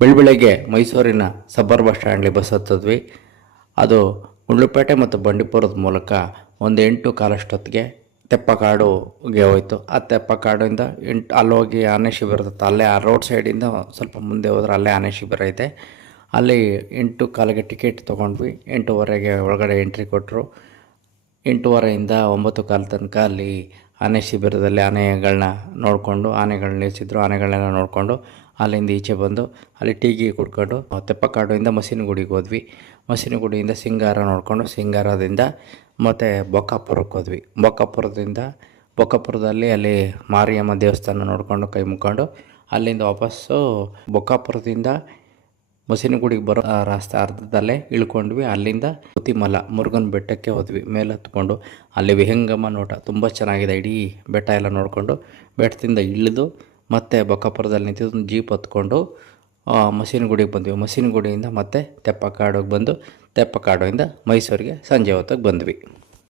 ಬೆಳಗ್ಗೆ ಮೈಸೂರಿನ ಸಬ್ಬರ್ bus ಸ್ಟ್ಯಾಂಡ್ಲಿ bus ಹತ್ತಿದ್ವಿ. ಅದು ಗುಂಡ್ಲುಪೇಟೆ ಮತ್ತು ಬಂಡೀಪುರದ ಮೂಲಕ ಒಂದು 8:15 ಅಷ್ಟೊತ್ತಿಗೆ ತೆಪ್ಪಕಾಡುಗೆ ಹೋಯ್ತು. ಆ ತೆಪ್ಪಕಾಡಿಂದ ಅಲ್ಲೋಗಿ ಆನೆ ಶಿಬಿರ ಇರುತ್ತೆ, ಅಲ್ಲೇ ಆ ರೋಡ್ ಸೈಡಿಂದ ಸ್ವಲ್ಪ ಮುಂದೆ ಹೋದ್ರೆ ಅಲ್ಲೇ ಆನೆ ಶಿಬಿರ ಐತೆ. ಅಲ್ಲಿ 8:15ಗೆ ಟಿಕೆಟ್ ತೊಗೊಂಡ್ವಿ. 8:15ಗೆ ಒಳಗಡೆ ಎಂಟ್ರಿ ಕೊಟ್ಟರು. 8:30ಯಿಂದ 9:15 ತನಕ ಅಲ್ಲಿ ಆನೆ ಶಿಬಿರದಲ್ಲಿ ಆನೆಗಳನ್ನ ನೋಡಿಕೊಂಡು, ಆನೆಗಳನ್ನ ನಿಲ್ಲಿಸಿದ್ರು, ಆನೆಗಳನ್ನೆಲ್ಲ ನೋಡಿಕೊಂಡು ಅಲ್ಲಿಂದ ಈಚೆ ಬಂದು ಅಲ್ಲಿ ಟೀ ಕುಡ್ಕೊಂಡು ತೆಪ್ಪಕಾಡಿಂದ ಮಸೀನಗುಡಿಗೆ ಹೋದ್ವಿ. ಮಸೀನಗುಡಿಯಿಂದ ಸಿಂಗಾರ ನೋಡಿಕೊಂಡು ಸಿಂಗಾರದಿಂದ ಮತ್ತು ಬೊಕ್ಕಾಪುರಕ್ಕೆ ಹೋದ್ವಿ. ಬೊಕ್ಕಾಪುರದಲ್ಲಿ ಅಲ್ಲಿ ಮಾರಿಯಮ್ಮ ದೇವಸ್ಥಾನ ನೋಡಿಕೊಂಡು ಕೈ ಮುಕ್ಕೊಂಡು ಅಲ್ಲಿಂದ ವಾಪಸ್ಸು ಬೊಕ್ಕಾಪುರದಿಂದ ಮಸೀನಗುಡಿಗೆ ಬರೋ ರಸ್ತೆ ಅರ್ಧದಲ್ಲೇ ಇಳ್ಕೊಂಡ್ವಿ. ಅಲ್ಲಿಂದ ಕುತಿಮಲ ಮುರುಗನ ಬೆಟ್ಟಕ್ಕೆ ಹೋದ್ವಿ. ಮೇಲೆ ಹತ್ಕೊಂಡು ಅಲ್ಲಿ ವಿಹಂಗಮ ನೋಟ ತುಂಬ ಚೆನ್ನಾಗಿದೆ. ಇಡೀ ಬೆಟ್ಟ ಎಲ್ಲ ನೋಡಿಕೊಂಡು ಬೆಟ್ಟದಿಂದ ಇಳಿದು ಮತ್ತೆ ಬೊಕ್ಕಾಪುರದಲ್ಲಿ ನಿಂತಿದ್ದು ಜೀಪ್ ಹತ್ಕೊಂಡು ಮಸೀನಗುಡಿಗೆ ಬಂದ್ವಿ. ಮಸೀನಗುಡಿಯಿಂದ ಮತ್ತೆ ತೆಪ್ಪಕಾಡಿಗೆ ಬಂದು ತೆಪ್ಪಕಾಡಿಂದ ಮೈಸೂರಿಗೆ ಸಂಜೆ ಹೊತ್ತಿಗೆ ಬಂದ್ವಿ.